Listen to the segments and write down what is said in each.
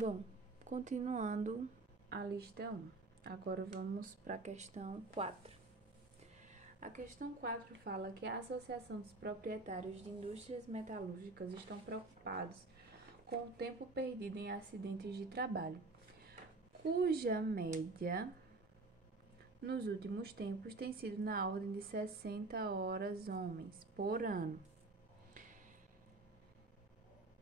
Bom, continuando a lista 1. Agora vamos para a questão 4. A questão 4 fala que a Associação dos Proprietários de Indústrias Metalúrgicas estão preocupados com o tempo perdido em acidentes de trabalho, cuja média nos últimos tempos tem sido na ordem de 60 horas homens por ano.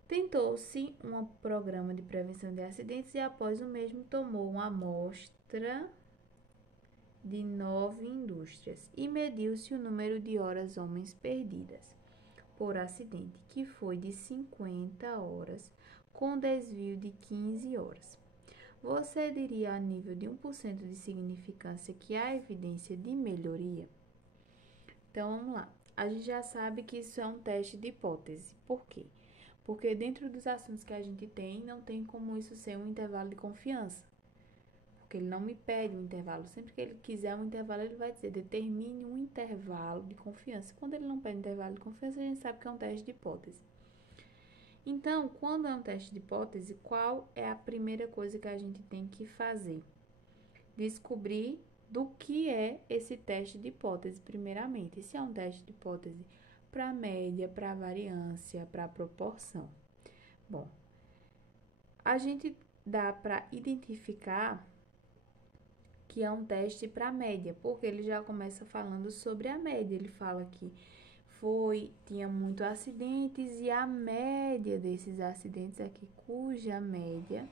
Tentou-se um programa de prevenção de acidentes e, após o mesmo, tomou uma amostra de 9 indústrias e mediu-se o número de horas homens perdidas por acidente, que foi de 50 horas, com desvio de 15 horas. Você diria a nível de 1% de significância que há evidência de melhoria? Então, vamos lá. A gente já sabe que isso é um teste de hipótese. Por quê? Porque dentro dos assuntos que a gente tem, não tem como isso ser um intervalo de confiança. Porque ele não me pede um intervalo. Sempre que ele quiser um intervalo, ele vai dizer, determine um intervalo de confiança. Quando ele não pede intervalo de confiança, a gente sabe que é um teste de hipótese. Então, quando é um teste de hipótese, qual é a primeira coisa que a gente tem que fazer? Descobrir do que é esse teste de hipótese, primeiramente. Se é um teste de hipótese para média, para variância, para proporção. Bom, a gente dá para identificar que é um teste para média, porque ele já começa falando sobre a média. Ele fala que tinha muitos acidentes e a média desses acidentes aqui, cuja média.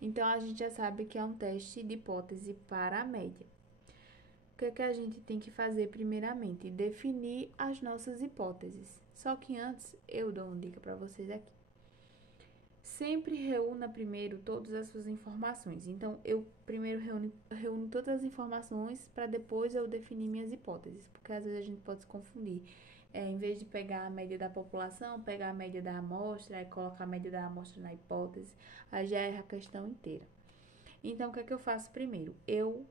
Então, a gente já sabe que é um teste de hipótese para a média. O que é que a gente tem que fazer primeiramente? Definir as nossas hipóteses. Só que antes, eu dou uma dica para vocês aqui. Sempre reúna primeiro todas as suas informações. Então, eu primeiro reúno todas as informações para depois eu definir minhas hipóteses. Porque às vezes a gente pode se confundir. Em vez de pegar a média da população, pegar a média da amostra e colocar a média da amostra na hipótese, aí já erra a questão inteira. Então, o que é que eu faço primeiro? Eu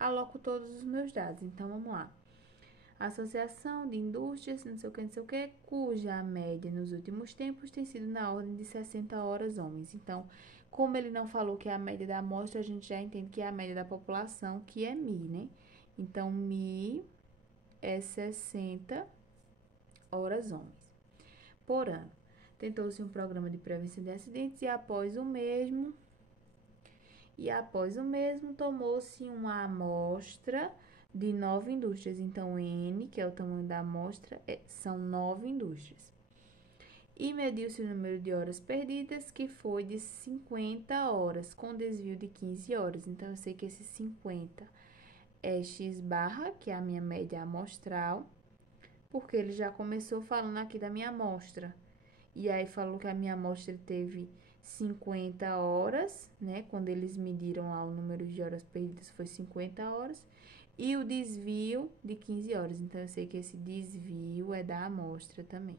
aloco todos os meus dados. Então, vamos lá. Associação de indústrias, não sei o que, cuja média nos últimos tempos tem sido na ordem de 60 horas homens. Então, como ele não falou que é a média da amostra, a gente já entende que é a média da população, que é Mi, né? Então, Mi é 60 horas homens por ano. Tentou-se um programa de prevenção de acidentes e após o mesmo tomou-se uma amostra de 9 indústrias. Então, N, que é o tamanho da amostra, são 9 indústrias. E mediu-se o número de horas perdidas, que foi de 50 horas, com desvio de 15 horas. Então, eu sei que esse 50 é x barra, que é a minha média amostral, porque ele já começou falando aqui da minha amostra. E aí, falou que a minha amostra teve 50 horas, né? Quando eles mediram lá o número de horas perdidas foi 50 horas. E o desvio de 15 horas. Então, eu sei que esse desvio é da amostra também.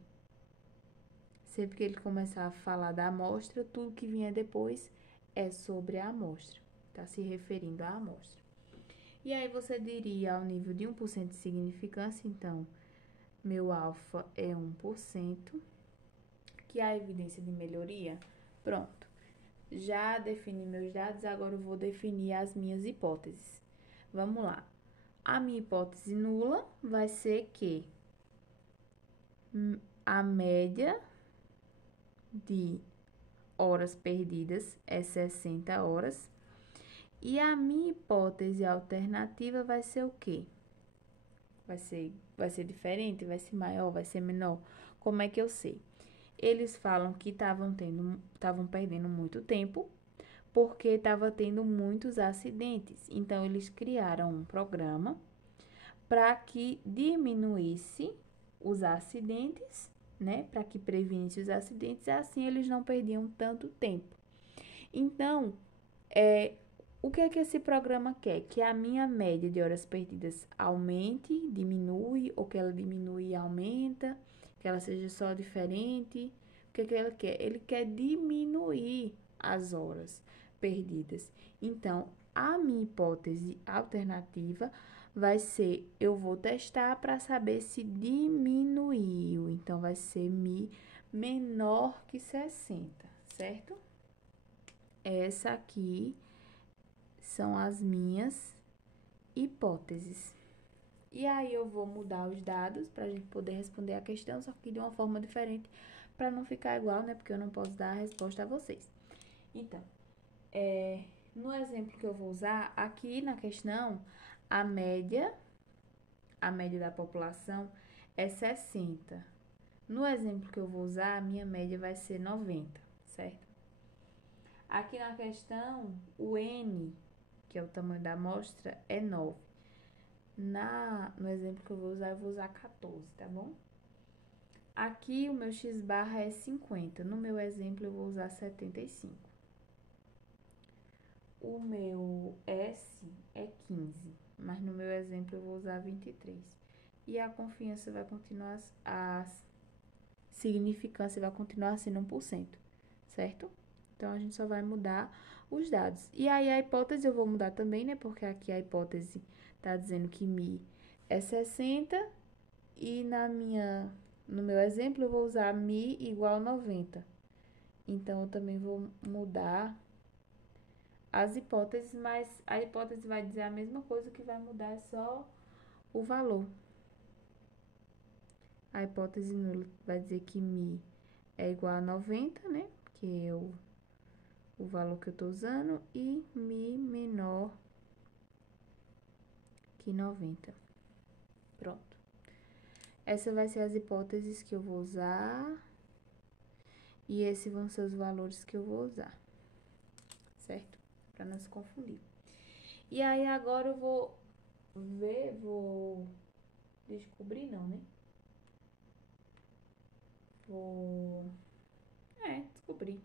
Sempre que ele começar a falar da amostra, tudo que vier depois é sobre a amostra. Tá se referindo à amostra. E aí, você diria ao nível de 1% de significância, então, meu alfa é 1%. Que há evidência de melhoria? Pronto. Já defini meus dados, agora eu vou definir as minhas hipóteses. Vamos lá. A minha hipótese nula vai ser que a média de horas perdidas é 60 horas. E a minha hipótese alternativa vai ser o quê? Vai ser diferente? Vai ser maior? Vai ser menor? Como é que eu sei? Eles falam que estavam perdendo muito tempo porque estava tendo muitos acidentes. Então, eles criaram um programa para que diminuísse os acidentes, né? Para que prevenisse os acidentes, e assim eles não perdiam tanto tempo. Então, o que é que esse programa quer? Que a minha média de horas perdidas aumente, diminui, ou que ela diminui e aumenta, que ela seja só diferente. O que é que ela quer? Ele quer diminuir as horas perdidas. Então, a minha hipótese alternativa vai ser, eu vou testar para saber se diminuiu. Então, vai ser Mi menor que 60, certo? essa aqui são as minhas hipóteses. E aí, eu vou mudar os dados para a gente poder responder a questão, só que de uma forma diferente, para não ficar igual, né? Porque eu não posso dar a resposta a vocês. Então, no exemplo que eu vou usar, aqui na questão, a média da população é 60. No exemplo que eu vou usar, a minha média vai ser 90, certo? Aqui na questão, o N, que é o tamanho da amostra, é 9. No exemplo que eu vou usar 14, tá bom? Aqui o meu x barra é 50. No meu exemplo, eu vou usar 75. O meu S é 15, mas no meu exemplo eu vou usar 23. E a confiança vai continuar, a significância vai continuar sendo 1%, certo? Então, a gente só vai mudar os dados. E aí, a hipótese eu vou mudar também, né? Porque aqui a hipótese tá dizendo que mi é 60 e no meu exemplo eu vou usar mi igual a 90. Então, eu também vou mudar as hipóteses, mas a hipótese vai dizer a mesma coisa, que vai mudar é só o valor. A hipótese nula vai dizer que mi é igual a 90, né? Que é o valor que eu estou usando, e mi menor que 90. Pronto. Essa vai ser as hipóteses que eu vou usar, e esses vão ser os valores que eu vou usar, certo? Para não se confundir. E aí, agora eu vou descobrir não, né? Descobrir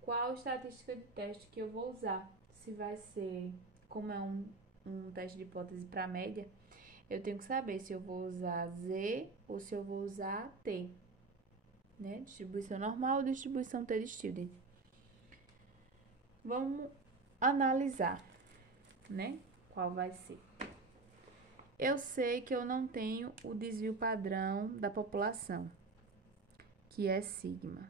qual estatística de teste que eu vou usar. Se vai ser, como é um teste de hipótese para média, eu tenho que saber se eu vou usar Z ou se eu vou usar T, né? Distribuição normal ou distribuição T-student. Vamos analisar, né? Qual vai ser. Eu sei que eu não tenho o desvio padrão da população, que é sigma.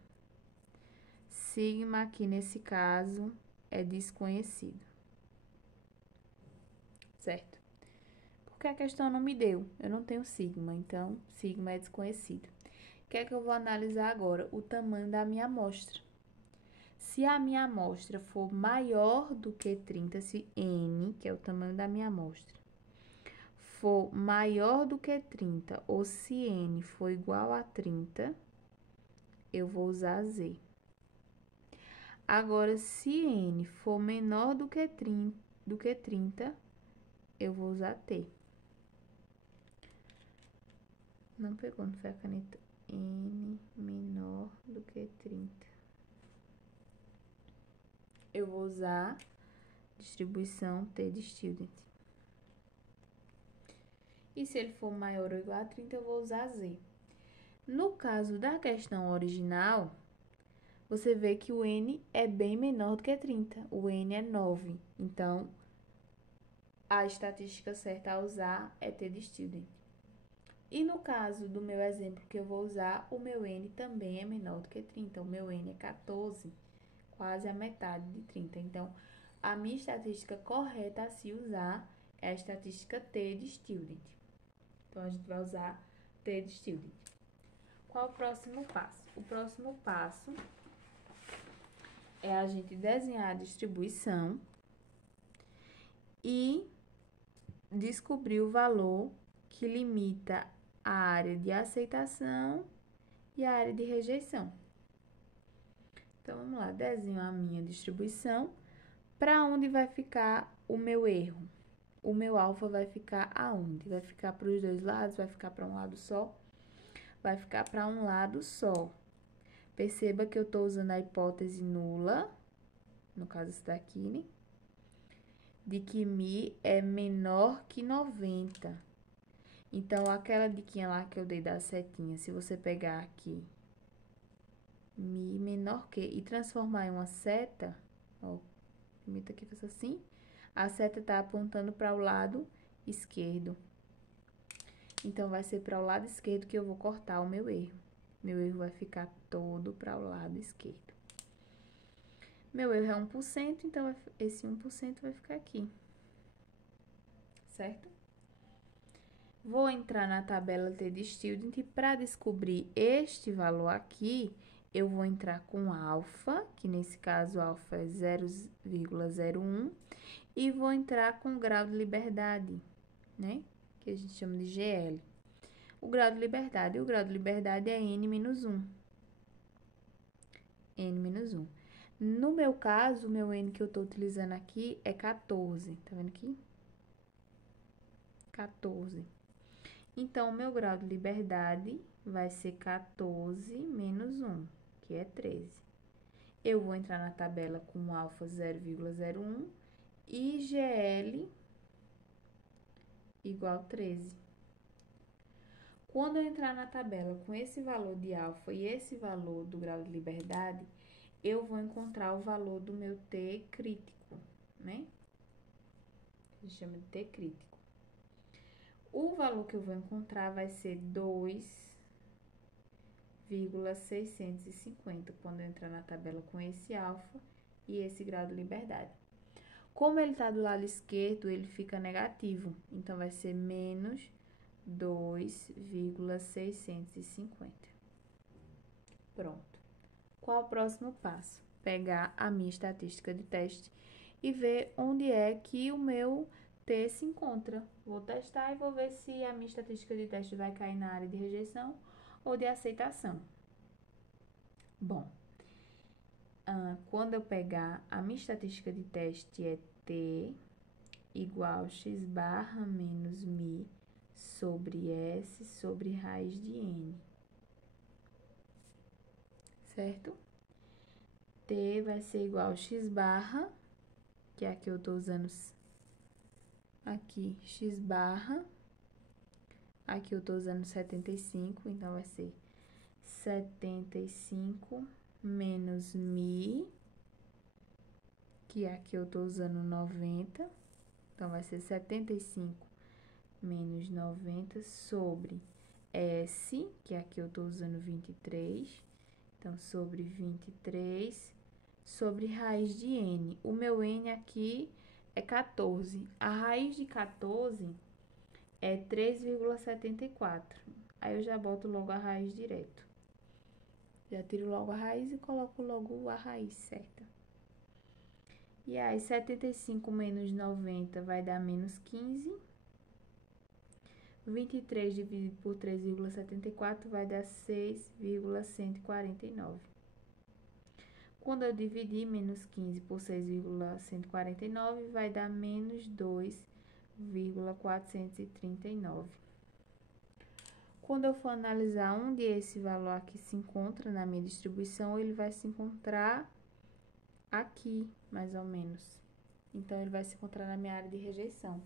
Sigma aqui nesse caso é desconhecido, certo? Porque a questão não me deu, eu não tenho sigma, então sigma é desconhecido. O que é que eu vou analisar agora? O tamanho da minha amostra. Se a minha amostra for maior do que 30, se N, que é o tamanho da minha amostra, for maior do que 30, ou se N for igual a 30, eu vou usar Z. Agora, se N for menor do que 30, eu vou usar T. Não pegou, não foi a caneta. N menor do que 30. Eu vou usar distribuição T de student. E se ele for maior ou igual a 30, eu vou usar Z. No caso da questão original, você vê que o N é bem menor do que 30. O N é 9. Então, a estatística certa a usar é T de student. E no caso do meu exemplo que eu vou usar, o meu N também é menor do que 30. O meu N é 14, quase a metade de 30. Então, a minha estatística correta a se usar é a estatística T de student. Então, a gente vai usar T de student. Qual o próximo passo? O próximo passo é a gente desenhar a distribuição e descobrir o valor que limita a área de aceitação e a área de rejeição. Então, vamos lá, desenho a minha distribuição. Para onde vai ficar o meu erro? O meu alfa vai ficar aonde? Vai ficar para os dois lados? Vai ficar para um lado só? Vai ficar para um lado só. Perceba que eu estou usando a hipótese nula, no caso esse daqui, né? De que mi é menor que 90. Então, aquela diquinha lá que eu dei da setinha, se você pegar aqui, mi menor que, e transformar em uma seta, ó, limita aqui, faça assim, a seta tá apontando para o lado esquerdo. Então, vai ser para o lado esquerdo que eu vou cortar o meu erro. Meu erro vai ficar todo para o lado esquerdo. Meu erro é 1%, então esse 1% vai ficar aqui. Certo? Vou entrar na tabela T de student e para descobrir este valor aqui, eu vou entrar com alfa, que nesse caso alfa é 0,01, e vou entrar com grau de liberdade, né? Que a gente chama de GL. O grau de liberdade é N-1. N-1. No meu caso, o meu N que eu estou utilizando aqui é 14. Tá vendo aqui? 14. Então, o meu grau de liberdade vai ser 14 menos 1, que é 13. Eu vou entrar na tabela com alfa 0,01 e GL igual a 13. Quando eu entrar na tabela com esse valor de alfa e esse valor do grau de liberdade, eu vou encontrar o valor do meu T crítico, né? A gente chama de T crítico. O valor que eu vou encontrar vai ser 2,650 quando eu entrar na tabela com esse alfa e esse grau de liberdade. Como ele está do lado esquerdo, ele fica negativo, então vai ser menos 2,650. Pronto. Qual o próximo passo? Pegar a minha estatística de teste e ver onde é que o meu T se encontra. Vou testar e vou ver se a minha estatística de teste vai cair na área de rejeição ou de aceitação. Bom, quando eu pegar a minha estatística de teste é T igual x barra menos mi sobre S sobre raiz de N. Certo? T vai ser igual a x barra, que é aqui eu tô usando aqui, x barra. Aqui eu tô usando 75, então vai ser 75 menos mi, que aqui eu tô usando 90. Então, vai ser 75 menos 90 sobre S, que aqui eu tô usando 23. Então, sobre 23 sobre raiz de N. O meu N aqui é 14. A raiz de 14 é 3,74. Aí, eu já boto logo a raiz direto. Já tiro logo a raiz e coloco logo a raiz certa. E aí, 75 menos 90 vai dar menos 15. 23 dividido por 3,74 vai dar 6,149. Quando eu dividir menos 15 por 6,149, vai dar menos 2,439. Quando eu for analisar onde esse valor aqui se encontra na minha distribuição, ele vai se encontrar aqui, mais ou menos. Então, ele vai se encontrar na minha área de rejeição.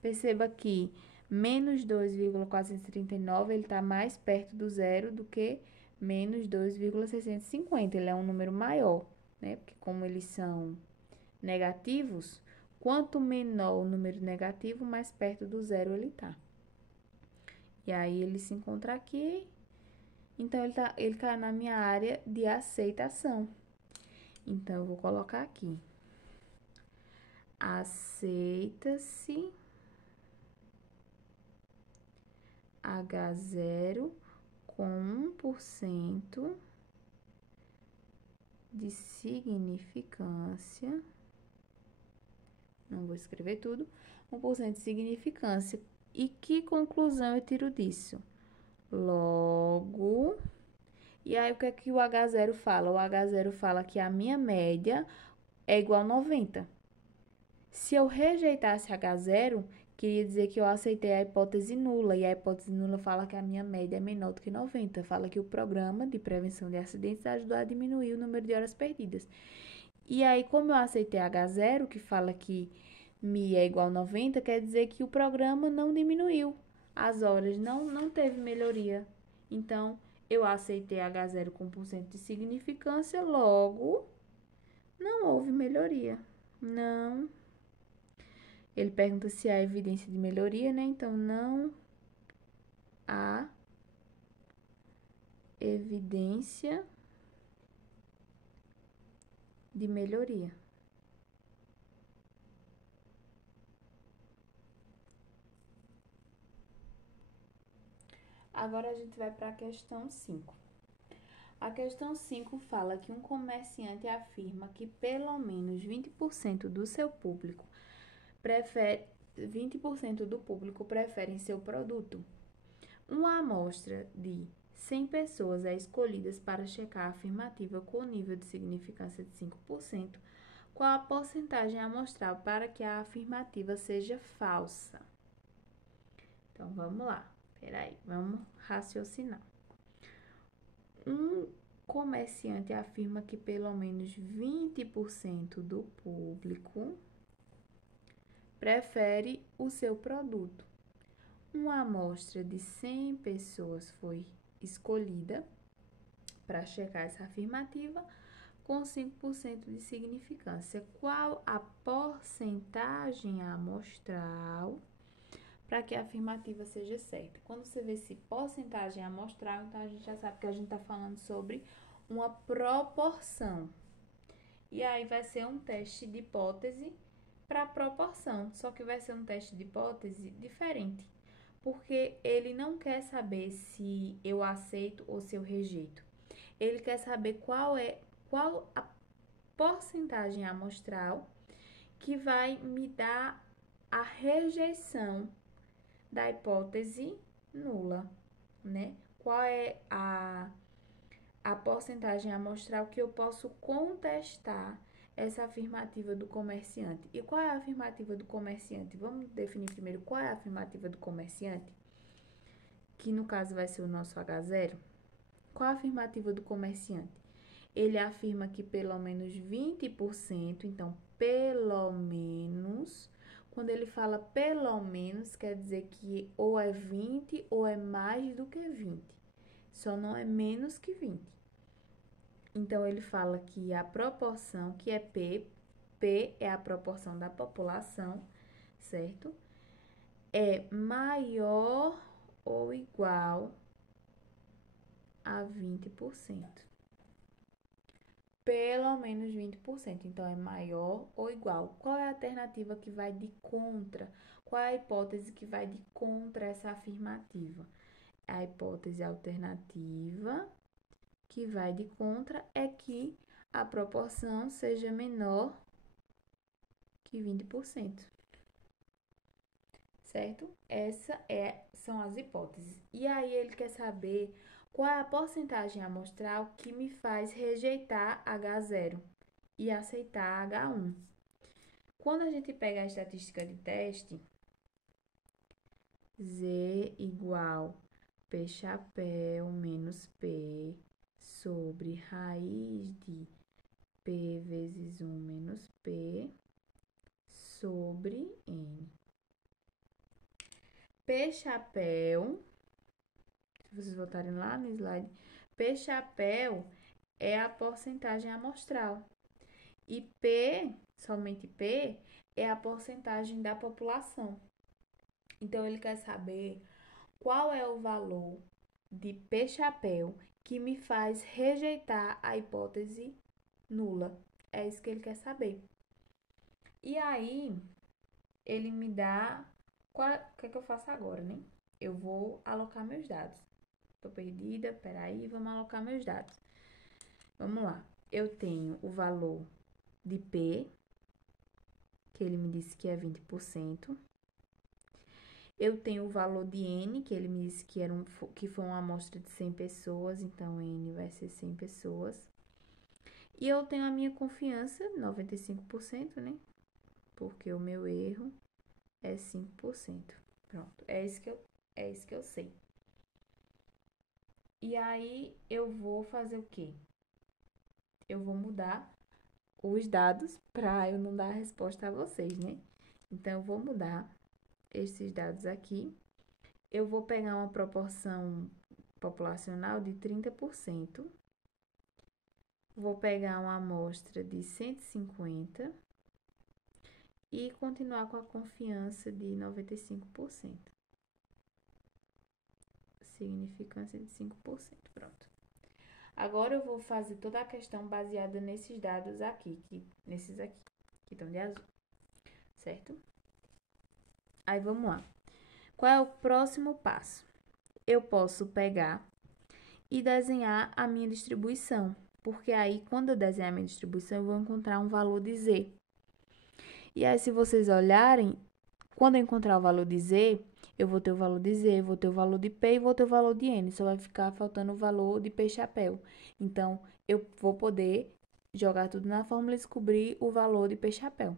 Perceba que menos 2,439, ele está mais perto do zero do que menos 2,650. Ele é um número maior, né? Porque como eles são negativos, quanto menor o número negativo, mais perto do zero ele está. E aí, ele se encontra aqui. Então, ele tá na minha área de aceitação. Então, eu vou colocar aqui. Aceita-se H0 com 1% de significância. Não vou escrever tudo. 1% de significância. E que conclusão eu tiro disso? Logo... E aí, o que é que o H0 fala? O H0 fala que a minha média é igual a 90. Se eu rejeitasse H0, queria dizer que eu aceitei a hipótese nula. E a hipótese nula fala que a minha média é menor do que 90. Fala que o programa de prevenção de acidentes ajudou a diminuir o número de horas perdidas. E aí, como eu aceitei H0, que fala que mi é igual a 90, quer dizer que o programa não diminuiu as horas, não teve melhoria. Então, eu aceitei H0 com 1% de significância, logo, não houve melhoria. Não. Ele pergunta se há evidência de melhoria, né? Então, não há evidência de melhoria. Agora a gente vai para a questão 5. A questão 5 fala que um comerciante afirma que pelo menos 20% do seu público prefere 20% do público preferem seu produto. Uma amostra de 100 pessoas é escolhida para checar a afirmativa com nível de significância de 5%. Qual a porcentagem amostral para que a afirmativa seja falsa? Então, vamos lá. Peraí, vamos raciocinar. Um comerciante afirma que pelo menos 20% do público prefere o seu produto. Uma amostra de 100 pessoas foi escolhida para checar essa afirmativa com 5% de significância. Qual a porcentagem amostral para que a afirmativa seja certa? Quando você vê esse porcentagem amostral, então a gente já sabe que a gente está falando sobre uma proporção. E aí vai ser um teste de hipótese para proporção, só que vai ser um teste de hipótese diferente, porque ele não quer saber se eu aceito ou se eu rejeito. Ele quer saber qual a porcentagem amostral que vai me dar a rejeição da hipótese nula, né? Qual é a porcentagem amostral que eu posso contestar essa afirmativa do comerciante. E qual é a afirmativa do comerciante? Vamos definir primeiro qual é a afirmativa do comerciante, que no caso vai ser o nosso H0. Qual a afirmativa do comerciante? Ele afirma que pelo menos 20%, então pelo menos, quando ele fala pelo menos, quer dizer que ou é 20 ou é mais do que 20, só não é menos que 20. Então, ele fala que a proporção, que é P é a proporção da população, certo? É maior ou igual a 20%. Pelo menos 20%. Então, é maior ou igual. Qual é a alternativa que vai de contra? Qual é a hipótese que vai de contra essa afirmativa? A hipótese alternativa que vai de contra é que a proporção seja menor que 20%. Certo? São as hipóteses. E aí ele quer saber qual é a porcentagem amostral que me faz rejeitar H0 e aceitar H1. Quando a gente pega a estatística de teste, Z igual P chapéu menos P sobre raiz de P vezes 1 menos P sobre N. P chapéu, se vocês voltarem lá no slide, P chapéu é a porcentagem amostral. E P, somente P, é a porcentagem da população. Então, ele quer saber qual é o valor de P chapéu que me faz rejeitar a hipótese nula. É isso que ele quer saber. E aí, ele me dá... O que é que eu faço agora, né? Eu vou alocar meus dados. Tô perdida, peraí, vamos alocar meus dados. Vamos lá. Eu tenho o valor de P, que ele me disse que é 20%. Eu tenho o valor de N, que ele me disse que foi uma amostra de 100 pessoas, então N vai ser 100 pessoas. E eu tenho a minha confiança, 95%, né? Porque o meu erro é 5%. Pronto, é isso que eu sei. E aí, eu vou fazer o quê? Eu vou mudar os dados para eu não dar a resposta a vocês, né? Então, eu vou mudar esses dados aqui. Eu vou pegar uma proporção populacional de 30%. Vou pegar uma amostra de 150 e continuar com a confiança de 95%. Significância de 5%. Pronto. Agora eu vou fazer toda a questão baseada nesses dados aqui, nesses aqui, que estão de azul, certo? Aí vamos lá. Qual é o próximo passo? Eu posso pegar e desenhar a minha distribuição, porque aí quando eu desenhar a minha distribuição, eu vou encontrar um valor de Z. E aí, se vocês olharem, quando eu encontrar o valor de Z, eu vou ter o valor de Z, vou ter o valor de P e vou ter o valor de N. Só vai ficar faltando o valor de P-chapéu. Então, eu vou poder jogar tudo na fórmula e descobrir o valor de P-chapéu.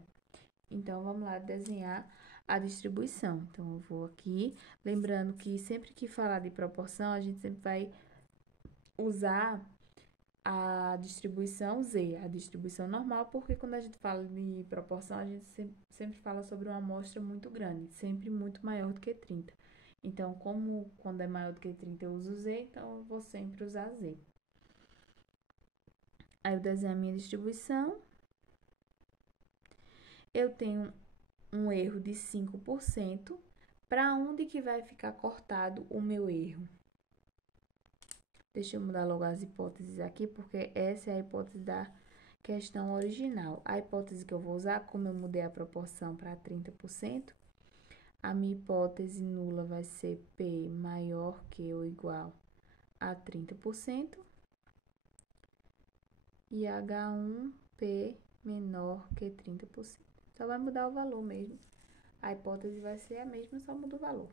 Então, vamos lá desenhar a distribuição. Então, eu vou aqui, lembrando que sempre que falar de proporção, a gente sempre vai usar a distribuição Z, a distribuição normal, porque quando a gente fala de proporção, a gente sempre fala sobre uma amostra muito grande, sempre muito maior do que 30. Então, como quando é maior do que 30 eu uso Z, então eu vou sempre usar Z. Aí eu desenho a minha distribuição. Eu tenho um erro de 5%. Para onde que vai ficar cortado o meu erro? Deixa eu mudar logo as hipóteses aqui, porque essa é a hipótese da questão original. A hipótese que eu vou usar, como eu mudei a proporção para 30%, a minha hipótese nula vai ser P maior que ou igual a 30% e H1 P menor que 30%. Só vai mudar o valor mesmo. A hipótese vai ser a mesma, só muda o valor.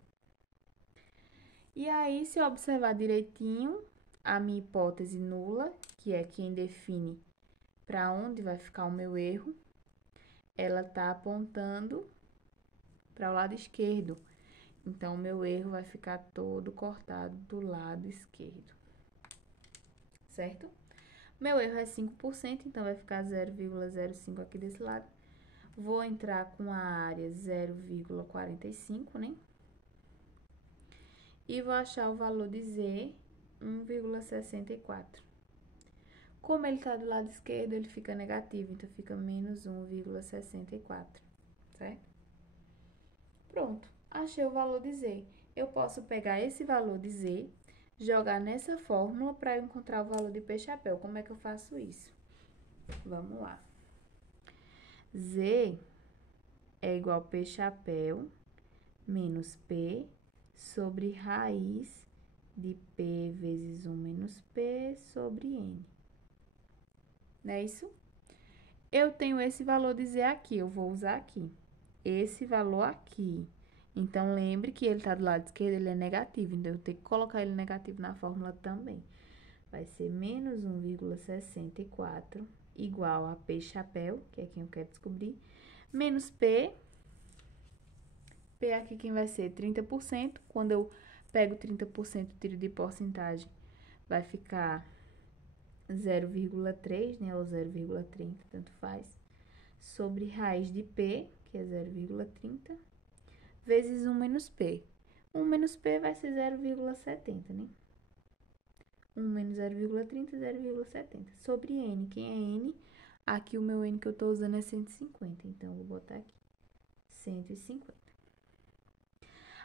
E aí, se eu observar direitinho, a minha hipótese nula, que é quem define para onde vai ficar o meu erro, ela está apontando para o lado esquerdo. Então, o meu erro vai ficar todo cortado do lado esquerdo. Certo? Meu erro é 5%, então vai ficar 0,05 aqui desse lado. Vou entrar com a área 0,45, né? E vou achar o valor de Z, 1,64. Como ele está do lado esquerdo, ele fica negativo, então fica menos 1,64, certo? Pronto, achei o valor de Z. Eu posso pegar esse valor de Z, jogar nessa fórmula para eu encontrar o valor de P-chapéu. Como é que eu faço isso? Vamos lá. Z é igual a P-chapéu menos P sobre raiz de P vezes 1 menos P sobre N. Não é isso? Eu tenho esse valor de Z aqui, eu vou usar aqui. Esse valor aqui. Então, lembre que ele está do lado esquerdo, ele é negativo. Então, eu tenho que colocar ele negativo na fórmula também. Vai ser menos 1,64 igual a P-chapéu, que é quem eu quero descobrir, menos P. P aqui quem vai ser 30%. Quando eu pego 30% e tiro de porcentagem, vai ficar 0,3, né, ou 0,30, tanto faz, sobre raiz de P, que é 0,30, vezes 1 menos P. 1 menos P vai ser 0,70, né? 1 menos 0,30, 0,70. Sobre N, quem é N? Aqui o meu N que eu tô usando é 150, então eu vou botar aqui 150.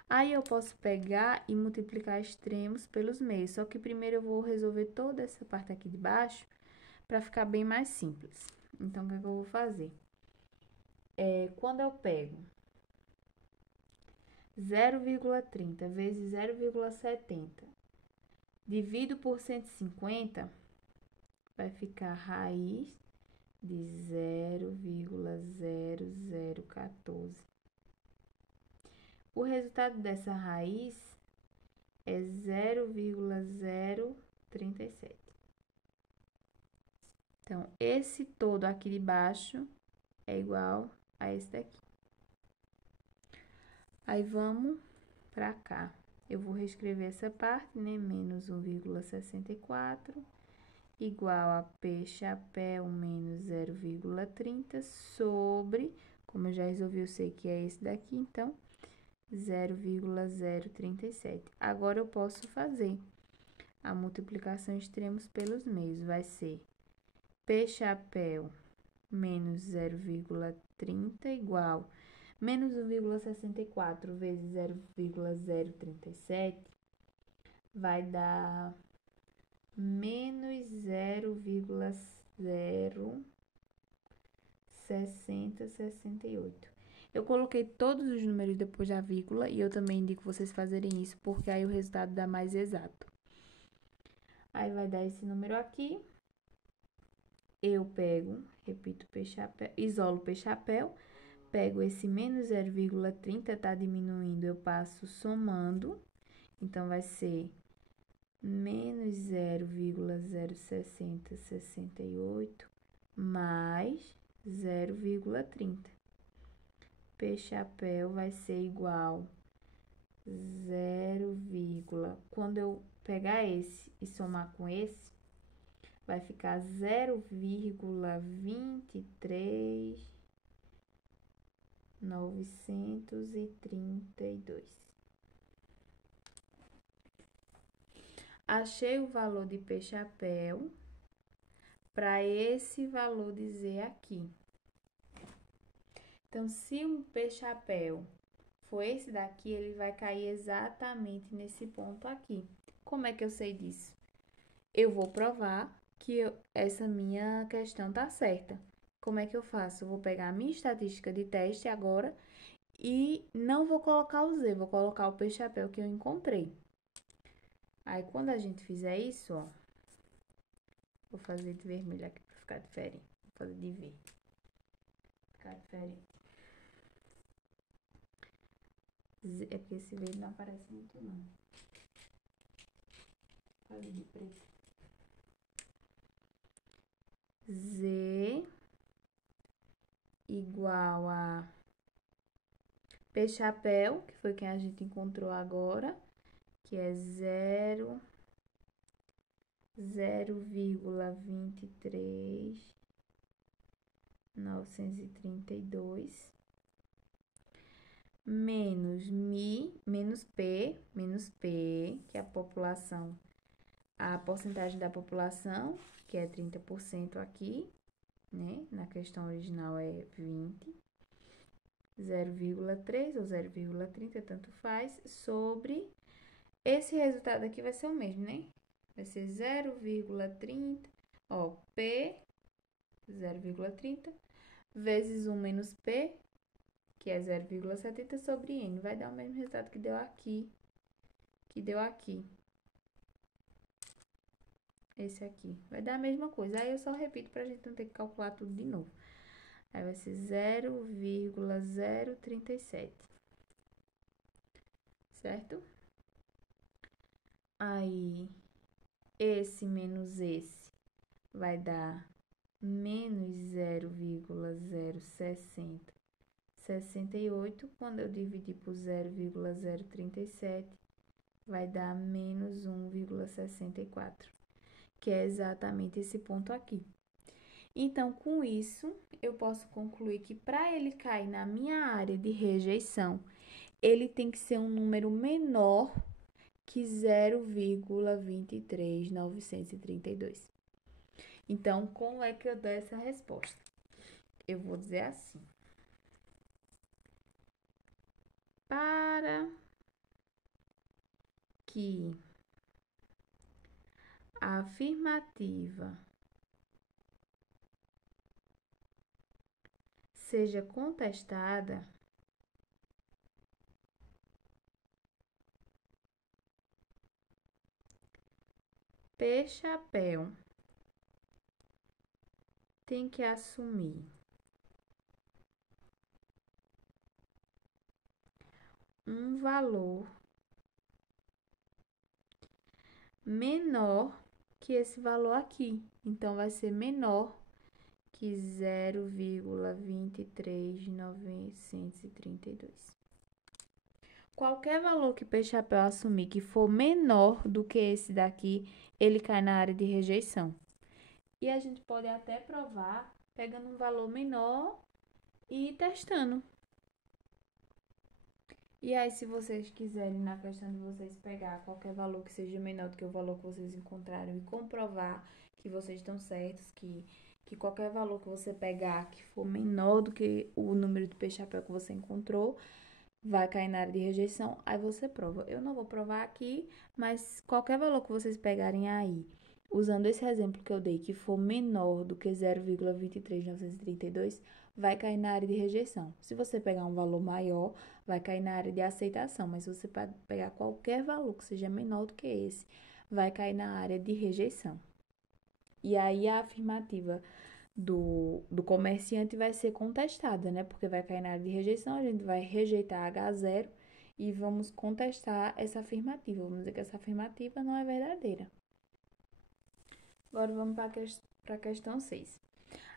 Aí eu posso pegar e multiplicar extremos pelos meios, só que primeiro eu vou resolver toda essa parte aqui de baixo para ficar bem mais simples. Então, o que é que eu vou fazer? Quando eu pego 0,30 vezes 0,70, divido por 150, vai ficar raiz de 0,0014. O resultado dessa raiz é 0,037. Então, esse todo aqui de baixo é igual a esse daqui. Aí, vamos para cá. Eu vou reescrever essa parte, né? Menos 1,64 igual a P-chapéu menos 0,30 sobre, como eu já resolvi, eu sei que é esse daqui, então, 0,037. Agora, eu posso fazer a multiplicação extremos pelos meios. Vai ser P-chapéu menos 0,30 igual menos 1,64 vezes 0,037 vai dar menos 0,06068. Eu coloquei todos os números depois da vírgula e eu também indico vocês fazerem isso, porque aí o resultado dá mais exato. Aí vai dar esse número aqui. Eu pego, repito, P-chapéu, isolo P-chapéu, pego esse menos 0,30, tá diminuindo, eu passo somando. Então, vai ser menos 0,06068 mais 0,30. P-chapéu vai ser igual 0, quando eu pegar esse e somar com esse, vai ficar 0,23932. Achei o valor de P-chapéu para esse valor de Z aqui. Então, se o P-chapéu for esse daqui, ele vai cair exatamente nesse ponto aqui. Como é que eu sei disso? Eu vou provar que essa minha questão tá certa. Como é que eu faço? Eu vou pegar a minha estatística de teste agora e não vou colocar o Z, vou colocar o P-chapéu que eu encontrei. Aí, quando a gente fizer isso, ó, vou fazer de vermelho aqui para ficar diferente. Vou fazer de verde. Ficar diferente. É porque esse verde não aparece muito, não. Vou fazer de preto. Z igual a P-chapéu, que foi quem a gente encontrou agora, que é 0,23932 menos P, que é a população, a porcentagem da população, que é 30% aqui, né? Na questão original é 20, 0,3 ou 0,30, tanto faz, sobre esse resultado aqui vai ser o mesmo, né? Vai ser 0,30, ó, P, 0,30, vezes 1 menos P, que é 0,70 sobre N. Vai dar o mesmo resultado que deu aqui, Esse aqui. Vai dar a mesma coisa. Aí eu só repito pra gente não ter que calcular tudo de novo. Aí vai ser 0,037. Certo? Aí, esse menos esse vai dar menos 0,06068. Quando eu dividir por 0,037, vai dar menos 1,64, que é exatamente esse ponto aqui. Então, com isso, eu posso concluir que para ele cair na minha área de rejeição, ele tem que ser um número menor que 0,23932. Então, como é que eu dou essa resposta? Eu vou dizer assim. Para que a afirmativa seja contestada, P-chapéu tem que assumir um valor menor que esse valor aqui. Então, vai ser menor que 0,23932. Qualquer valor que P-chapéu assumir que for menor do que esse daqui, ele cai na área de rejeição. E a gente pode até provar pegando um valor menor e testando. E aí, se vocês quiserem, na questão de vocês pegar qualquer valor que seja menor do que o valor que vocês encontraram e comprovar que vocês estão certos, que qualquer valor que você pegar que for menor do que o número de P-chapéu que você encontrou, vai cair na área de rejeição, aí você prova. Eu não vou provar aqui, mas qualquer valor que vocês pegarem aí, usando esse exemplo que eu dei, que for menor do que 0,23932, vai cair na área de rejeição. Se você pegar um valor maior, vai cair na área de aceitação, mas se você pegar qualquer valor que seja menor do que esse, vai cair na área de rejeição. E aí a afirmativa do comerciante vai ser contestada, né? Porque vai cair na área de rejeição, a gente vai rejeitar H0 e vamos contestar essa afirmativa. Vamos dizer que essa afirmativa não é verdadeira. Agora vamos para a questão 6.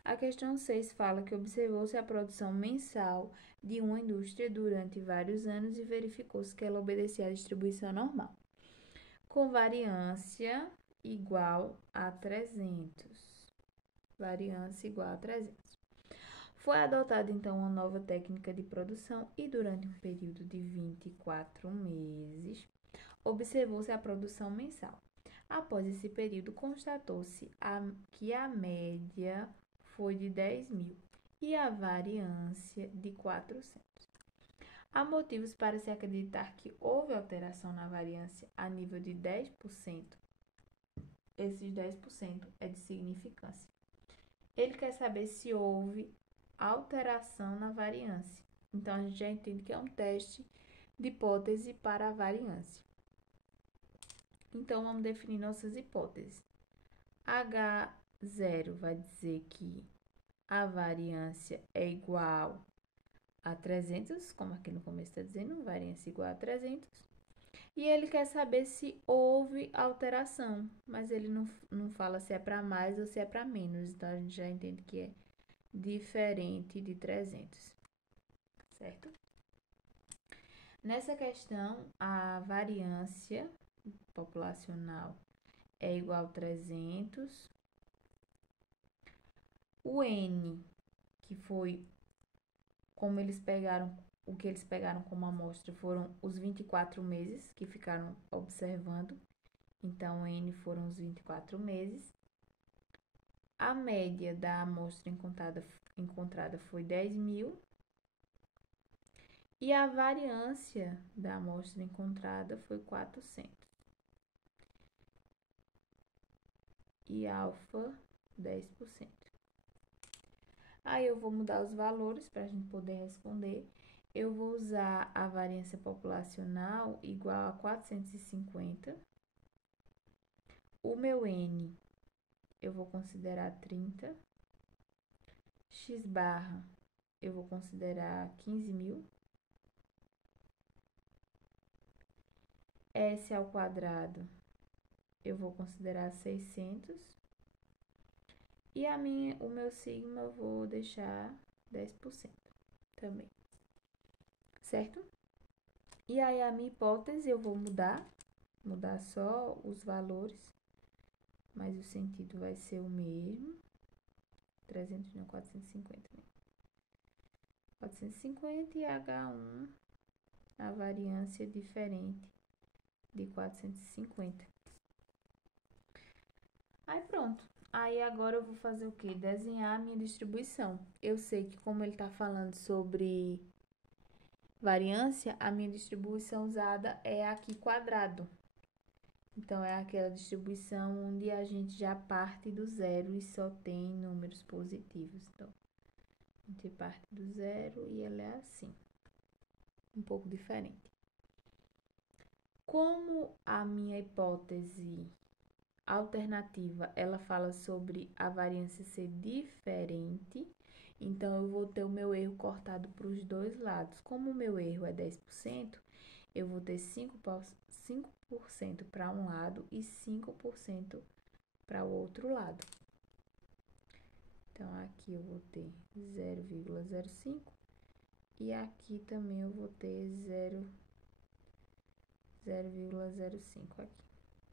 A questão 6 fala que observou-se a produção mensal de uma indústria durante vários anos e verificou-se que ela obedecia à distribuição normal, com variância igual a 300. Variância igual a 300. Foi adotada, então, uma nova técnica de produção e, durante um período de 24 meses, observou-se a produção mensal. Após esse período, constatou-se que a média foi de 10.000 e a variância de 400. Há motivos para se acreditar que houve alteração na variância a nível de 10%. Esses 10% é de significância. Ele quer saber se houve alteração na variância. Então, a gente já entende que é um teste de hipótese para a variância. Então, vamos definir nossas hipóteses. H0 vai dizer que a variância é igual a 300, como aqui no começo está dizendo, variância igual a 300. E ele quer saber se houve alteração, mas ele não fala se é para mais ou se é para menos. Então, a gente já entende que é diferente de 300, certo? Nessa questão, a variância populacional é igual a 300. O N, que foi como eles pegaram, o que eles pegaram como amostra foram os 24 meses que ficaram observando. Então, o N foram os 24 meses. A média da amostra encontrada foi 10.000. E a variância da amostra encontrada foi 400. E alfa, 10%. Aí eu vou mudar os valores para a gente poder responder. Eu vou usar a variância populacional igual a 450. O meu N eu vou considerar 30. X barra eu vou considerar 15.000. S ao quadrado eu vou considerar 600. E o meu sigma eu vou deixar 10% também, certo? E aí a minha hipótese eu vou mudar só os valores, mas o sentido vai ser o mesmo. 300 não, 450, né? 450 e H1, a variância diferente de 450. Aí pronto. Aí agora eu vou fazer o quê? Desenhar a minha distribuição. Eu sei que como ele está falando sobre variância, a minha distribuição usada é aqui quadrado. Então, é aquela distribuição onde a gente já parte do zero e só tem números positivos. Então, a gente parte do zero e ela é assim. Um pouco diferente. Como a minha hipótese alternativa, ela fala sobre a variância ser diferente, então eu vou ter o meu erro cortado para os dois lados. Como o meu erro é 10%, eu vou ter 5% para um lado e 5% para o outro lado. Então, aqui eu vou ter 0,05 e aqui também eu vou ter 0,05 aqui,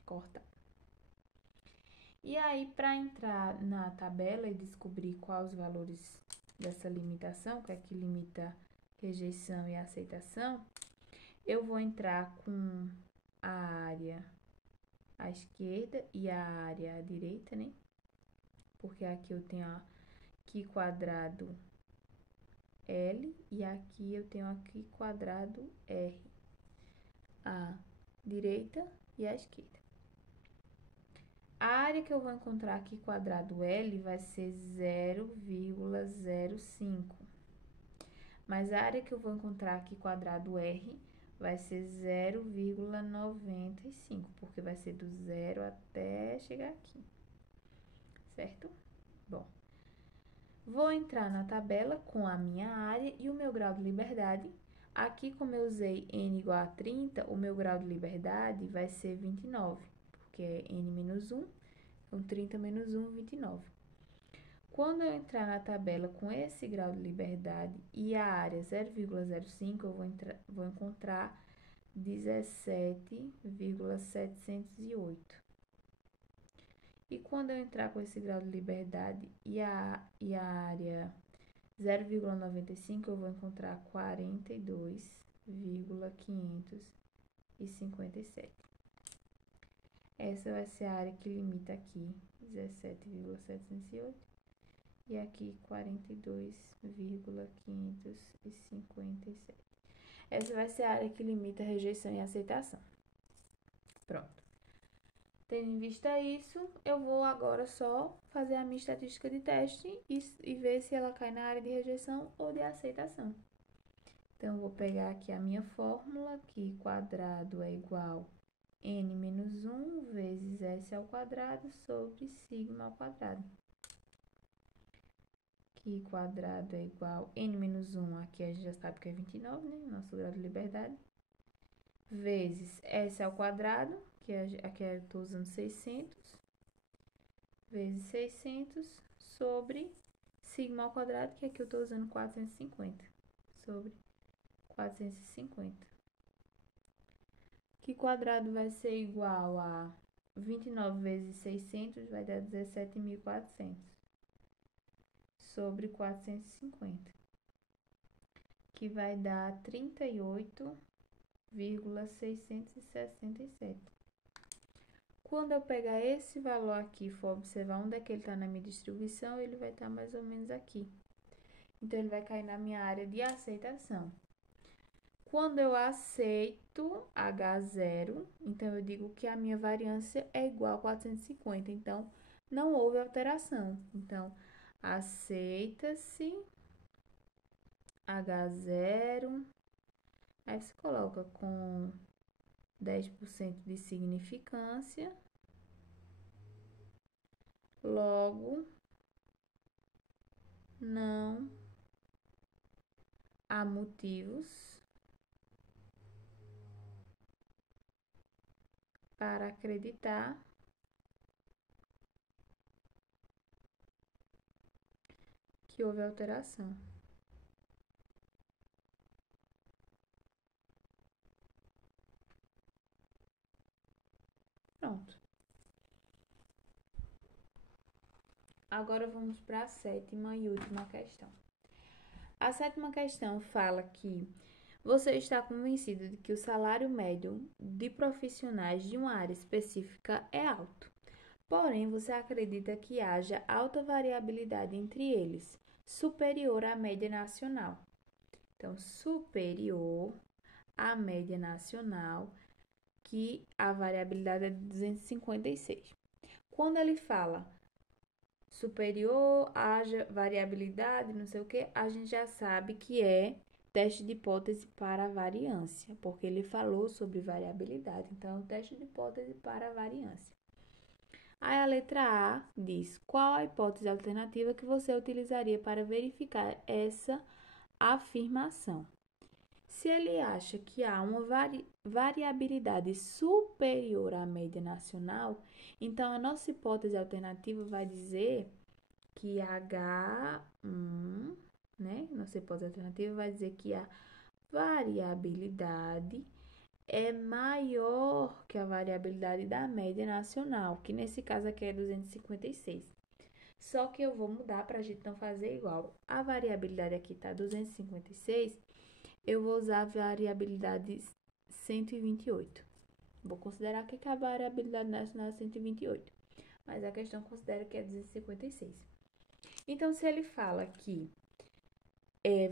cortado. E aí, para entrar na tabela e descobrir quais os valores dessa limitação, que é que limita rejeição e aceitação, eu vou entrar com a área à esquerda e a área à direita, né? Porque aqui eu tenho aqui quadrado L e aqui eu tenho aqui quadrado R. À direita e à esquerda. A área que eu vou encontrar aqui, quadrado L, vai ser 0,05. Mas a área que eu vou encontrar aqui, quadrado R, vai ser 0,95, porque vai ser do zero até chegar aqui, certo? Bom, vou entrar na tabela com a minha área e o meu grau de liberdade. Aqui, como eu usei n igual a 30, o meu grau de liberdade vai ser 29, porque é n menos 1, então 30 menos 1, 29. Quando eu entrar na tabela com esse grau de liberdade e a área 0,05, eu vou encontrar 17,708. E quando eu entrar com esse grau de liberdade e a área 0,95, eu vou encontrar 42,557. Essa vai ser a área que limita aqui, 17,708. E aqui 42,557. Essa vai ser a área que limita a rejeição e aceitação. Pronto. Tendo em vista isso, eu vou agora só fazer a minha estatística de teste e ver se ela cai na área de rejeição ou de aceitação. Então, eu vou pegar aqui a minha fórmula, que quadrado é igual a n menos 1 vezes s ao quadrado sobre sigma ao quadrado. Que quadrado é igual a n menos 1, aqui a gente já sabe que é 29, né? Nosso grau de liberdade. Vezes s ao quadrado, que aqui eu estou usando 600, vezes 600 sobre sigma ao quadrado, que aqui eu estou usando 450, sobre 450. Que quadrado vai ser igual a 29 vezes 600, vai dar 17.400. Sobre 450, que vai dar 38,667. Quando eu pegar esse valor aqui e for observar onde é que ele está na minha distribuição, ele vai estar mais ou menos aqui. Então, ele vai cair na minha área de aceitação. Quando eu aceito H0, então eu digo que a minha variância é igual a 450, então não houve alteração. Então, aceita-se H0, aí você coloca com 10% de significância, logo não há motivos para acreditar que houve alteração. Pronto. Agora vamos para a sétima e última questão. A sétima questão fala que você está convencido de que o salário médio de profissionais de uma área específica é alto. Porém, você acredita que haja alta variabilidade entre eles, superior à média nacional. Então, superior à média nacional, que a variabilidade é de 256. Quando ele fala superior, haja variabilidade, não sei o que, a gente já sabe que é teste de hipótese para a variância, porque ele falou sobre variabilidade. Então, é um teste de hipótese para a variância. Aí a letra A diz: qual a hipótese alternativa que você utilizaria para verificar essa afirmação? Se ele acha que há uma variabilidade superior à média nacional, então a nossa hipótese alternativa vai dizer que H1, né? Nossa hipótese alternativa vai dizer que a variabilidade é maior que a variabilidade da média nacional, que nesse caso aqui é 256. Só que eu vou mudar para a gente não fazer igual. A variabilidade aqui está 256, eu vou usar a variabilidade 128. Vou considerar que a variabilidade nacional é 128, mas a questão considera que é 256. Então, se ele fala que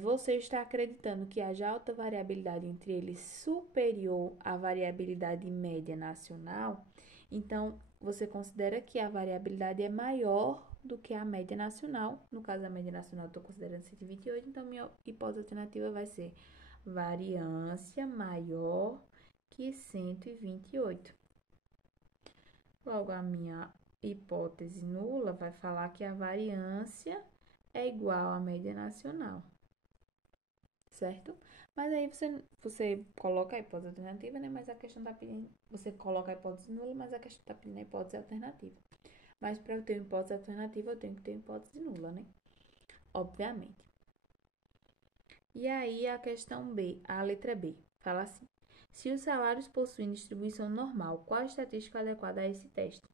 você está acreditando que haja alta variabilidade entre eles superior à variabilidade média nacional, então você considera que a variabilidade é maior do que a média nacional. No caso da média nacional, eu estou considerando 128, então minha hipótese alternativa vai ser variância maior que 128. Logo, a minha hipótese nula vai falar que a variância é igual à média nacional, certo? Mas aí você coloca a hipótese alternativa, né? Mas a questão está pedindo, você coloca a hipótese nula, mas a questão está pedindo a hipótese alternativa. Mas para eu ter uma hipótese alternativa, eu tenho que ter uma hipótese nula, né? Obviamente. E aí a questão B, a letra B, fala assim: se os salários possuem distribuição normal, qual a estatística adequada a esse teste?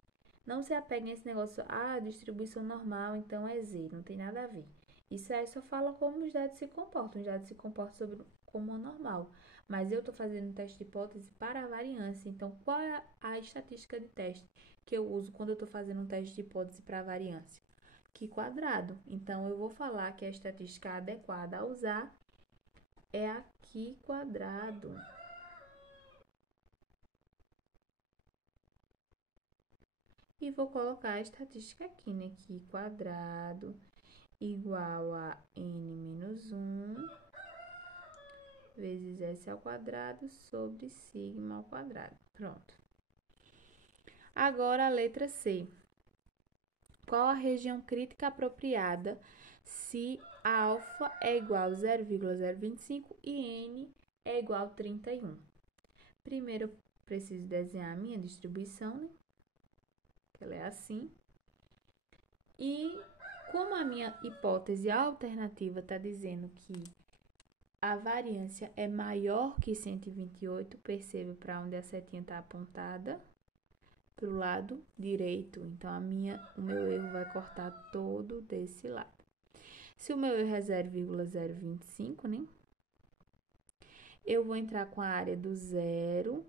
Não se apeguem a esse negócio, distribuição normal, então é Z, não tem nada a ver. Isso aí só fala como os dados se comportam. Os dados se comportam como o normal. Mas eu estou fazendo um teste de hipótese para a variância. Então, qual é a estatística de teste que eu uso quando eu estou fazendo um teste de hipótese para a variância? Q quadrado. Então, eu vou falar que a estatística adequada a usar é a Q quadrado. E vou colocar a estatística aqui, né? Q quadrado igual a n menos 1 vezes s ao quadrado sobre sigma ao quadrado. Pronto. Agora a letra C. Qual a região crítica apropriada se alfa é igual a 0,025 e n é igual a 31? Primeiro, eu preciso desenhar a minha distribuição, né? Que ela é assim. E como a minha hipótese alternativa está dizendo que a variância é maior que 128, perceba para onde a setinha está apontada, para o lado direito. Então, o meu erro vai cortar todo desse lado. Se o meu erro é 0,025, né? Eu vou entrar com a área do zero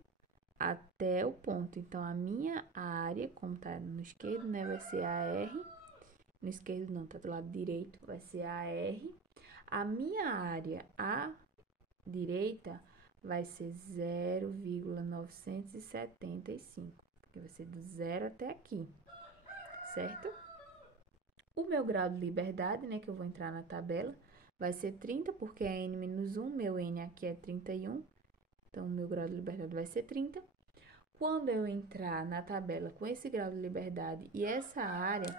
até o ponto. Então, a minha área, como está no esquerdo, né? Vai ser AR. No esquerdo não, tá do lado direito, vai ser AR. A minha área à direita vai ser 0,975, porque vai ser do zero até aqui, certo? O meu grau de liberdade, né, que eu vou entrar na tabela, vai ser 30, porque é n menos 1, meu n aqui é 31, então o meu grau de liberdade vai ser 30. Quando eu entrar na tabela com esse grau de liberdade e essa área,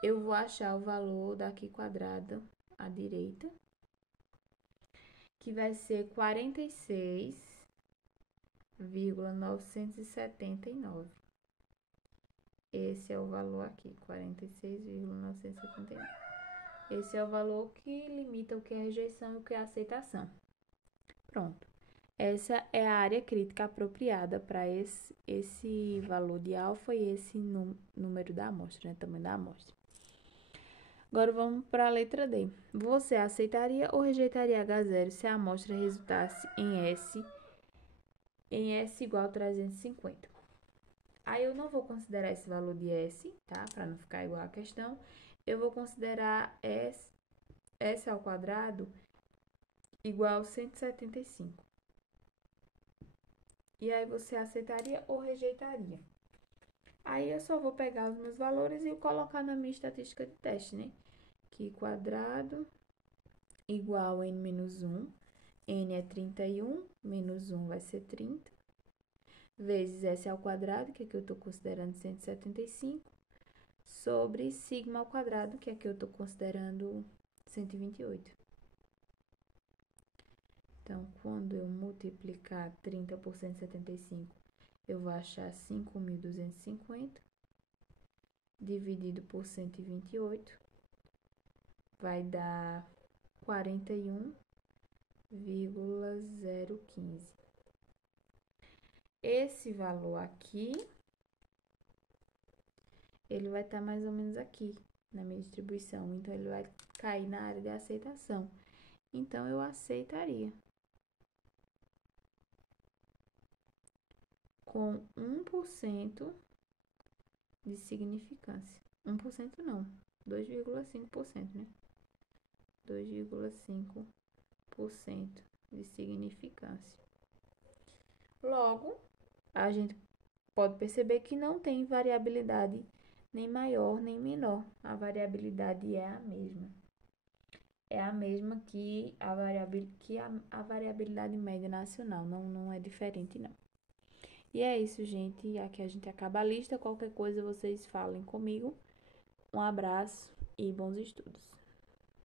eu vou achar o valor daqui quadrado à direita, que vai ser 46,979. Esse é o valor aqui, 46,979. Esse é o valor que limita o que é rejeição e o que é aceitação. Pronto. Essa é a área crítica apropriada para esse valor de alfa e esse número da amostra, né? Tamanho da amostra. Agora vamos para a letra D. Você aceitaria ou rejeitaria H0 se a amostra resultasse em S igual a 350? Aí eu não vou considerar esse valor de S, tá? Para não ficar igual a questão. Eu vou considerar S ao quadrado igual a 175. E aí você aceitaria ou rejeitaria? Aí eu só vou pegar os meus valores e colocar na minha estatística de teste, né? Q quadrado igual a n menos 1. N é 31, menos 1 vai ser 30, vezes S ao quadrado, que aqui eu estou considerando 175, sobre sigma ao quadrado, que aqui eu estou considerando 128. Então, quando eu multiplicar 30 por 175, eu vou achar 5.250, dividido por 128, vai dar 41,015. Esse valor aqui, ele vai estar mais ou menos aqui na minha distribuição. Então, ele vai cair na área de aceitação. Então, eu aceitaria. Com 1% de significância. 1% não, 2,5%, né? 2,5% de significância. Logo, a gente pode perceber que não tem variabilidade nem maior nem menor. A variabilidade é a mesma. É a mesma que a variabilidade média nacional, não é diferente, não. E é isso, gente. Aqui a gente acaba a lista. Qualquer coisa vocês falem comigo. Um abraço e bons estudos.